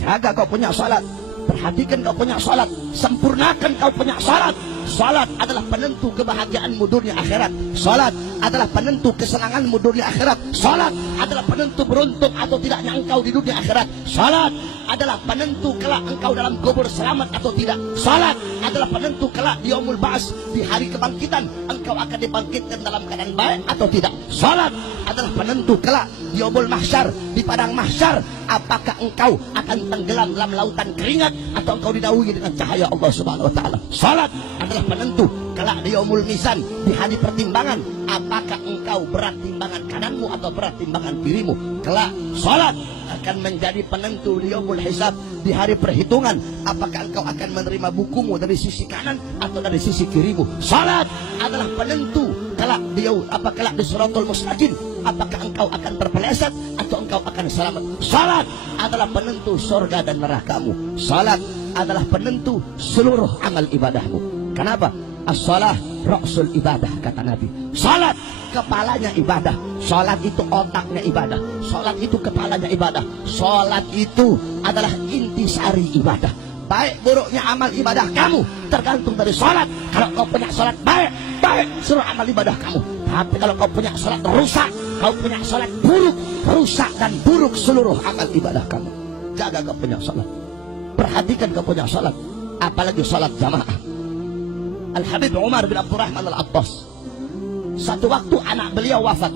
Jaga kau punya salat, perhatikan kau punya salat, sempurnakan kau punya salat. Salat adalah penentu kebahagiaanmu dunia akhirat. Salat adalah penentu kesenanganmu dunia akhirat. Salat adalah penentu beruntung atau tidaknya engkau di dunia akhirat. Salat adalah penentu kelak engkau dalam kubur selamat atau tidak. Salat adalah penentu kelak di yaumul ba'ats, di hari kebangkitan, engkau akan dibangkitkan dalam keadaan baik atau tidak. Salat adalah penentu kelak di yaumul mahsyar, di padang mahsyar, apakah engkau akan tenggelam dalam lautan keringat atau engkau didahului dengan cahaya Allah Subhanahu wa taala. Salat adalah penentu kelak di yaumul mizan, di hari pertimbangan, apakah engkau berat timbangan kananmu atau berat timbangan kirimu. Kelak salat akan menjadi penentu di yaumul hisab, di hari perhitungan, apakah engkau akan menerima bukumu dari sisi kanan atau dari sisi kirimu. Salat adalah penentu kelak di siratal mustaqim, apakah engkau akan terpeleset atau engkau akan selamat. Salat adalah penentu surga dan nerakamu. Salat adalah penentu seluruh amal ibadahmu. Kenapa? As-salah ra'sul ibadah, kata Nabi. Salat kepalanya ibadah. Salat itu otaknya ibadah. Salat itu kepalanya ibadah. Salat itu adalah intisari ibadah. Baik buruknya amal ibadah kamu tergantung dari salat. Kalau kau punya salat baik, baik seluruh amal ibadah kamu. Tapi kalau kau punya salat rusak, kau punya salat buruk, rusak dan buruk seluruh amal ibadah kamu. Jaga kau punya salat, perhatikan kau punya salat, apalagi salat jamaah. Al-Habib Umar bin Abdurrahman Al-Abbas, satu waktu anak beliau wafat.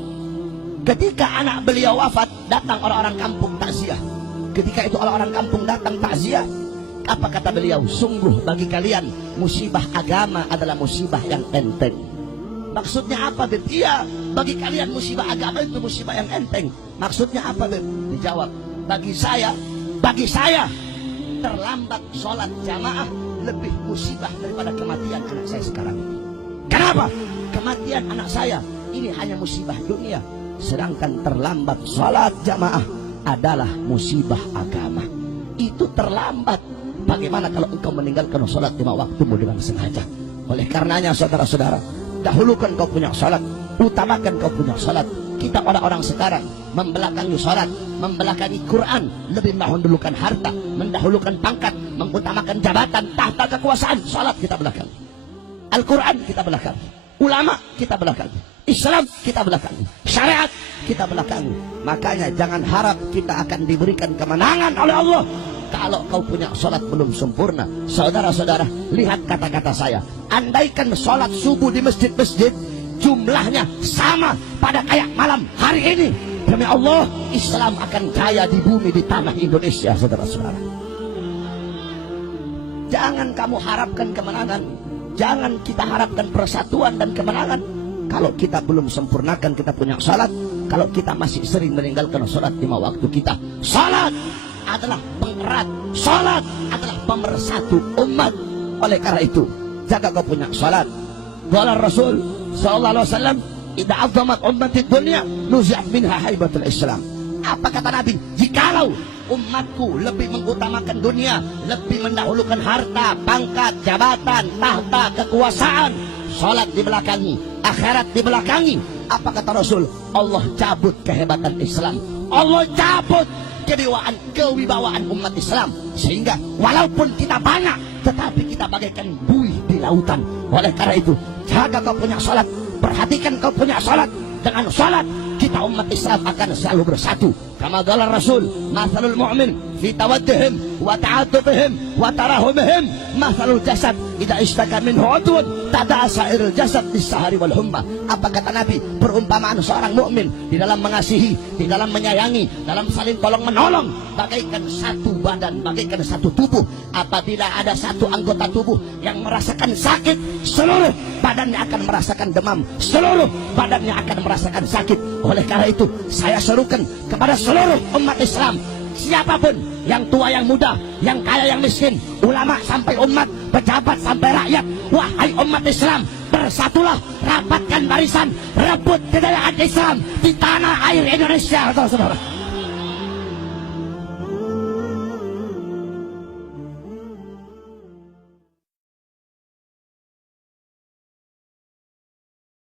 Ketika anak beliau wafat, datang orang-orang kampung takziah. Ketika itu orang-orang kampung datang takziah, apa kata beliau? Sungguh bagi kalian musibah agama adalah musibah yang enteng. Maksudnya apa, Beb? Iya, bagi kalian musibah agama itu musibah yang enteng. Maksudnya apa, Beb? Dijawab, bagi saya terlambat sholat jamaah lebih musibah daripada kematian anak saya sekarang. Kenapa? Kematian anak saya ini hanya musibah dunia, sedangkan terlambat sholat jamaah adalah musibah agama. Itu terlambat. Bagaimana kalau engkau meninggalkan sholat 5 waktumu dengan sengaja? Oleh karenanya saudara-saudara, dahulukan kau punya sholat, utamakan kau punya sholat. Kita orang-orang sekarang membelakangi sholat, membelakangi Quran, lebih mendahulukan harta, mendahulukan pangkat, mengutamakan jabatan, tahta kekuasaan. Sholat kita belakang, Al-Quran kita belakang, ulama kita belakang, Islam kita belakang, syariat kita belakang. Makanya jangan harap kita akan diberikan kemenangan oleh Allah kalau kau punya sholat belum sempurna. Saudara-saudara, lihat kata-kata saya. Andaikan sholat subuh di masjid-masjid jumlahnya sama pada kayak malam hari ini, demi Allah Islam akan jaya di bumi, di tanah Indonesia. Saudara-saudara, jangan kamu harapkan kemenangan, jangan kita harapkan persatuan dan kemenangan kalau kita belum sempurnakan kita punya salat, kalau kita masih sering meninggalkan salat 5 waktu kita. Salat adalah pengerat, salat adalah pemersatu umat. Oleh karena itu, jaga kau punya salat. Qala Rasul sallallahu alaihi wasallam, "Idza 'azzamat ummatid dunya, nuzi'at minha haibatul Islam." Apa kata Nabi? Jikalau umatku lebih mengutamakan dunia, lebih mendahulukan harta, pangkat, jabatan, tahta, kekuasaan, salat dibelakangi, akhirat dibelakangi, apa kata Rasul? Allah cabut kehebatan Islam, Allah cabut kewibawaan umat Islam, sehingga walaupun kita banyak tetapi kita bagaikan buih di lautan. Oleh karena itu, jaga kau punya salat, perhatikan kau punya salat. Dengan salat kita umat Islam akan selalu bersatu. Kama qala Rasul, mathalul mu'min fi tawaddihim wa ta'atufihim wa tarahumihim mathalul jasad idza ishtaka minhu 'udwun tada'a sa'irul jasad bis-sahari wal humma. Apa kata Nabi? Perumpamaan seorang mukmin di dalam mengasihi, di dalam menyayangi, dalam saling tolong menolong, bagaikan satu badan, bagaikan satu tubuh. Apabila ada satu anggota tubuh yang merasakan sakit, seluruh badannya akan merasakan demam, seluruh badannya akan merasakan sakit. Oleh karena itu, saya serukan kepada seluruh umat Islam, siapapun, yang tua yang muda, yang kaya yang miskin, ulama sampai umat, pejabat sampai rakyat, wahai umat Islam, bersatulah, rapatkan barisan, rebut kejayaan Islam di tanah air Indonesia. Saudara-saudara,